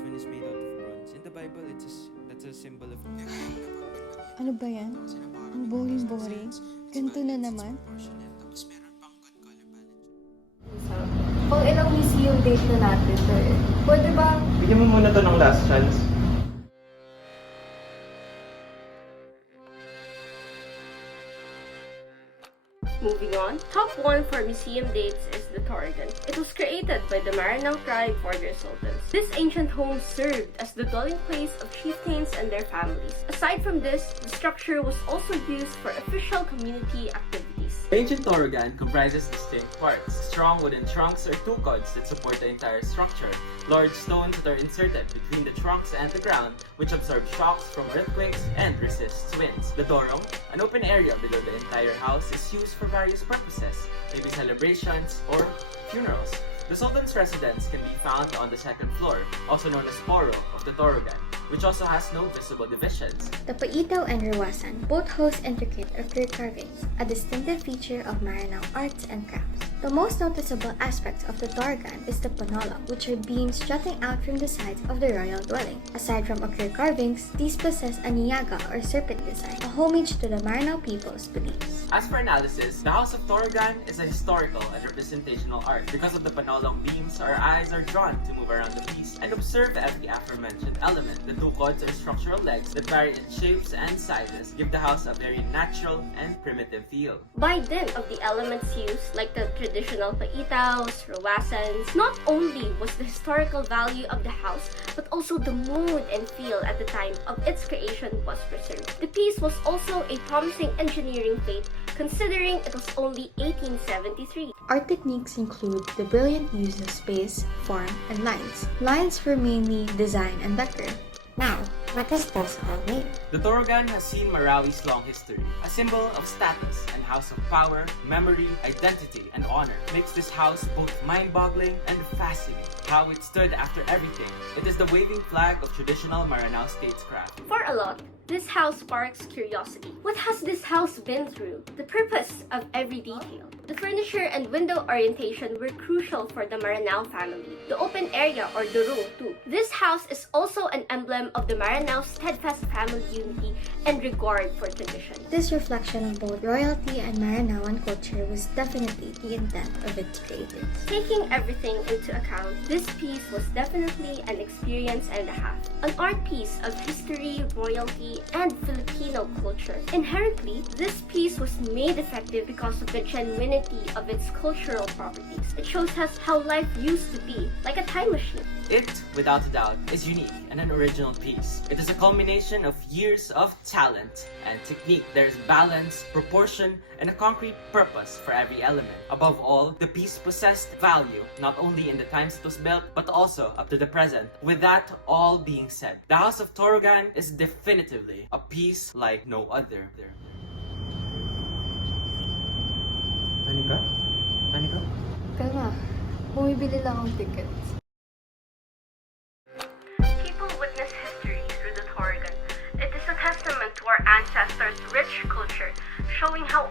spoon is made out of bronze. In the Bible, that's a symbol of... Ano ba yan? Ang boring-boring. Ganito na naman. Pang ilang museum date na natin to eh. Pwede ba? Bigyan mo muna to ng last chance. Moving on, top 1 for museum dates is the Torogan. It was created by the Maranao tribe for their sultans. This ancient home served as the dwelling place of chieftains and their families. Aside from this, the structure was also used for official community activities. The ancient Torogan comprises distinct parts: strong wooden trunks or tukods that support the entire structure, large stones that are inserted between the trunks and the ground, which absorb shocks from earthquakes and resists winds. The dorong, an open area below the entire house, is used for various purposes, maybe celebrations or funerals. The Sultan's residence can be found on the second floor, also known as Foro of the Torogan, which also has no visible divisions. The Paitaw and Rawasan both host intricate occur carvings, a distinctive feature of Maranao arts and crafts. The most noticeable aspect of the Torogan is the panolong, which are beams jutting out from the sides of the royal dwelling. Aside from occur carvings, these possess a niyaga or serpent design, a homage to the Maranao people's beliefs. As for analysis, the House of Torogan is a historical and representational art. Because of the panolong beams, our eyes are drawn to move around the piece and observe every aforementioned element. The tukods or structural legs that vary in shapes and sizes give the house a very natural and primitive feel. By dint of the elements used, like the traditional paitaws, rawasans, not only was the historical value of the house, but also the mood and feel at the time of its creation was preserved. The piece was also a promising engineering feat, considering it was only 1873. Art techniques include the brilliant use of space, form, and lines. Lines were mainly design and vector. Now, what does this all mean? The Torogan has seen Marawi's long history. A symbol of status and house of power, memory, identity, and honor makes this house both mind-boggling and fascinating. How it stood after everything. It is the waving flag of traditional Maranao statescraft. For a lot, this house sparks curiosity. What has this house been through? The purpose of every detail. The furniture and window orientation were crucial for the Maranao family. The open area or durung too. This house is also an emblem of the Maranao steadfast family unity and regard for tradition. This reflection of both royalty and Maranaoan culture was definitely the intent of its creators. Taking everything into account, this piece was definitely an experience and a half. An art piece of history, royalty, and Filipino culture. Inherently, this piece was made effective because of the genuinity of its cultural properties. It shows us how life used to be, like a time machine. It, without a doubt, is unique and an original piece. It is a culmination of years of talent and technique. There is balance, proportion, and a concrete purpose for every element. Above all, the piece possessed value, not only in the times it was built, but also up to the present. With that all being said, the House of Torogan is definitively a piece like no other. Anika? Anika? Kalma, bumibili lang ang tickets. People witness history through the Torogan. It is a testament to our ancestors' rich culture, showing how